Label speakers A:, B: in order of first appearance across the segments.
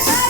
A: Yes.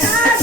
A: guys.